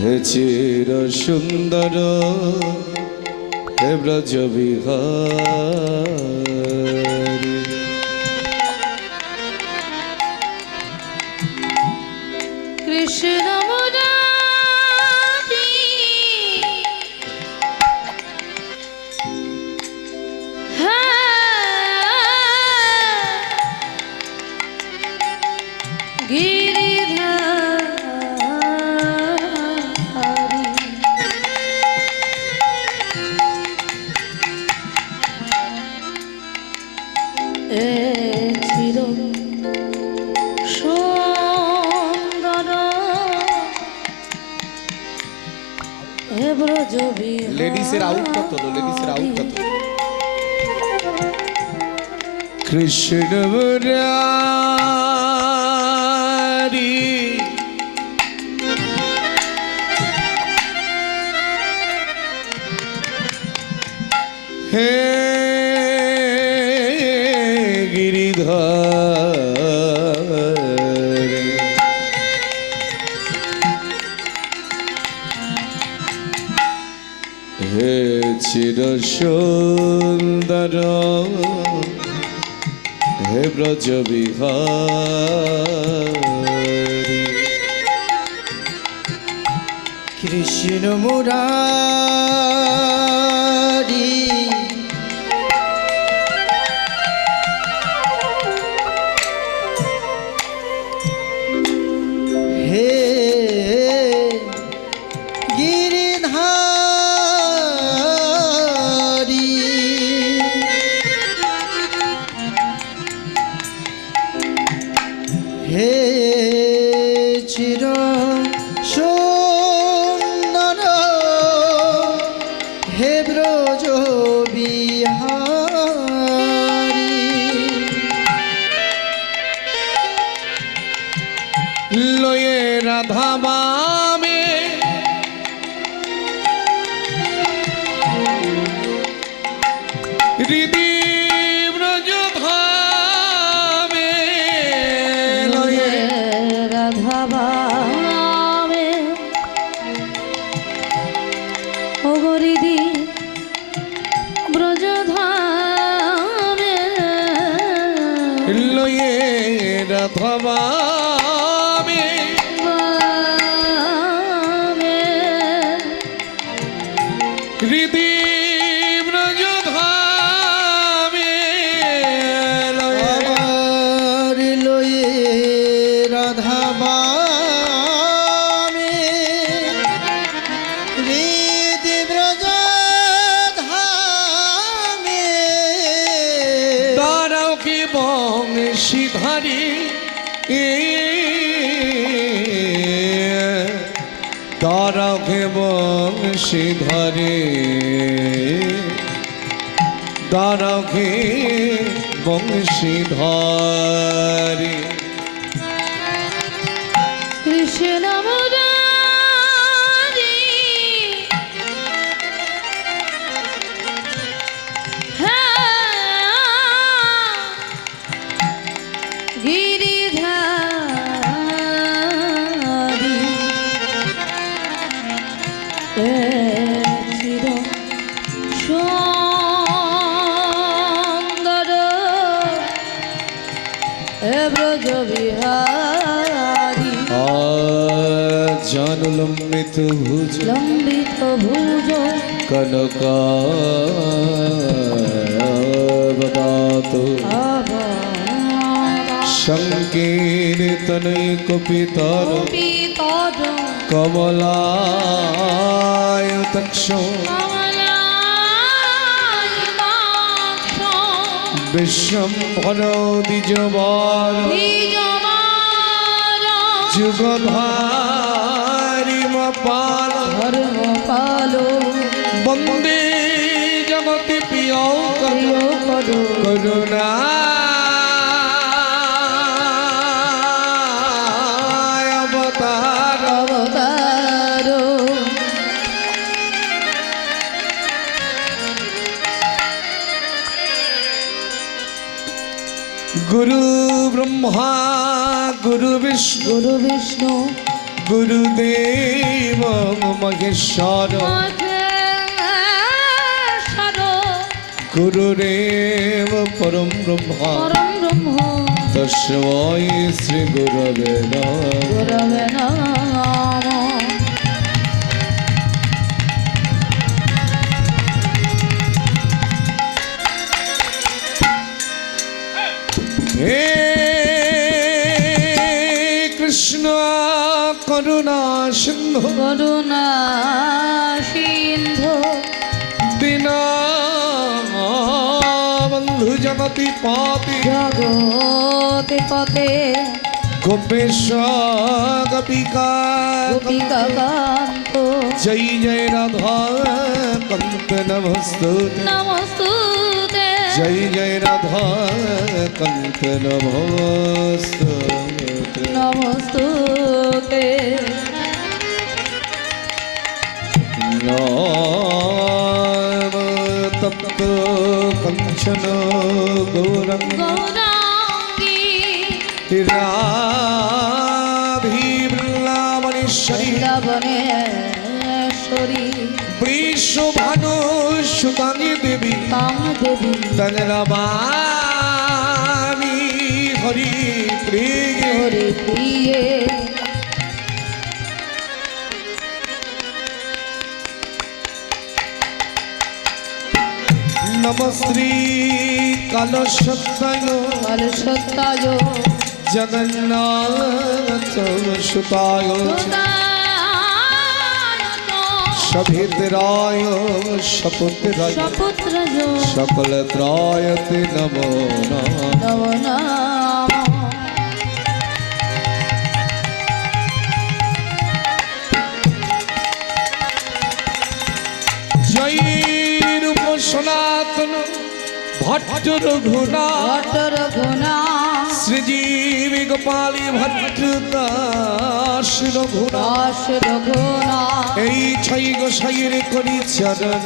হে চির সুন্দর হে ব্রজ বিহারী। লেডিসের আউটটা তোলো লেডিসের আউট কত কৃষ্ণ হে চির সুন্দর হে ব্রজ কৃষ্ণ মুরারি চির সুন্দর লয়ে রাধা দাঁড়াও কে ধরে দারাখে বংশীধারী। ব্রজ বিহারী। জানুলম্বিত ভুজ লম্বিত ভুজ। কনকাবদাত সংকীর্তনৈকপিতর পিতর কমলায়তক্ষ বিশ্বম্ভর দ্বিজবার যুগধারি পাল হর পালো বন্দে জগতে প্রিয় প্রিয় করো। করুণা গুরু ব্রহ্মা গুরু বিষ্ণু গুরু বিষ্ণু গুরুদেব মহেশ্বর মহেশ্বর গুরুরেব পরম ব্রহ্মা পরম ব্রহ্ম তস্মৈ শ্রী গুরবে নমঃ সিন্ধু করুণা সিন্ধু দীন বন্ধু জগতি পাতি জগতে পতে গোপেশ গোপিকা গোপিকা কান্ত জয় জয় রাধা কন্ত নমস্তুতে নমস্তুতে জয় জয় রাধা কন্ত নমস্তুতে নমস্তুতে নাম তপ্ত কঞ্চন গৌরঙ্গ গৌরাঙ্গী রাধি বৃন্দাবনেশ্বরী বৃন্দাবনেশ্বরী বৃষভানু সুতানি দেবী নমস্ত্রী কালসত্তায় কাল সত্যায় জগন্নাথ সুতায় সভিতরায় সপুত্রায় সপুত্র সকল ত্রায়তে নমো। নমঃ নাম। ভট্ট রঘুনা ভট্টর গুণা শ্রীজীব গোপালী ভট্ট দাস রঘুনা রঘুনা এই ছয় গোসাইয়ের করি চরণ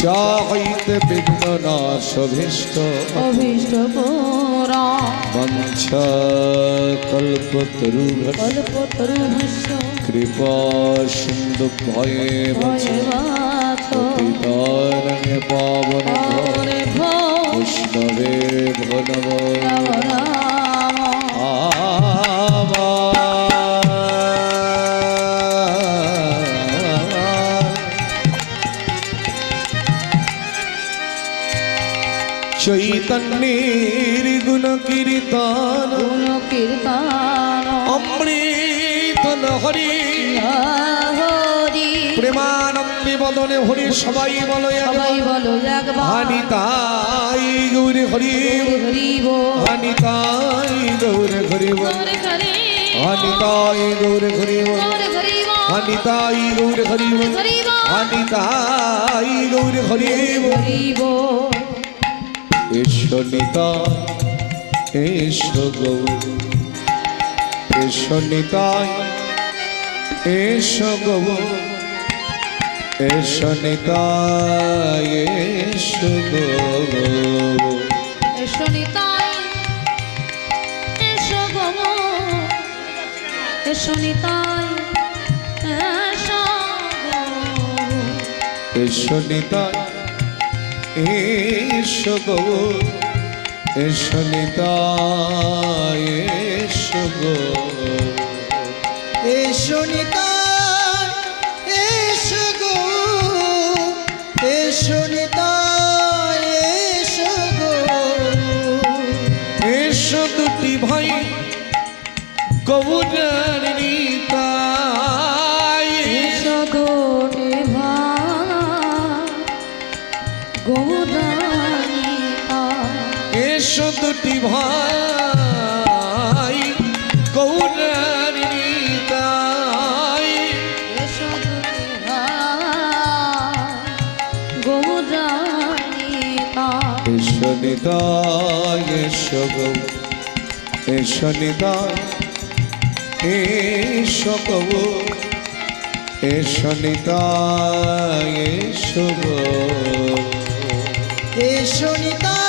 যা হইতে বিঘ্ন নাশ ভীষ্ট অভীষ্ট বঞ্ছ কল্পতরু কল্পতরু কৃপা সিন্ধু ভয়ে ভয়ে পাবন বৈষ্ণবে ভনব চৈতন্যের গুণ কীর্তন গুণ কীর্তন অমৃত হরি হরি প্রেমানন্দে বদনে হরি সবাই বলো সবাই বলো একবার হানি তাই গৌরে হরি হরিব হানি তাই গৌরে হরি গৌরে হরি হানি তাই গৌরে হরি গৌরে হরিব হানি তাই গৌরে হরি হরিব হানি তাই গৌরে হরি এসো নিতা এসো গৌর এসো নিতাই এসো গৌর এসো নিতাই এসো গৌর এসো নিতাই এসো গো। এসো নিতাই এসো গো। এসো নিতাই এসো গৌর এসো নিতাই এসো গৌর এসো নিতাই গৌরের নিতাই ভাই গৌরানী এসো দুটি ভাই গৌরের নিতাই এসো নিতাই এসো গৌ এসো নিতাই এসো গৌ। এসো নিতাই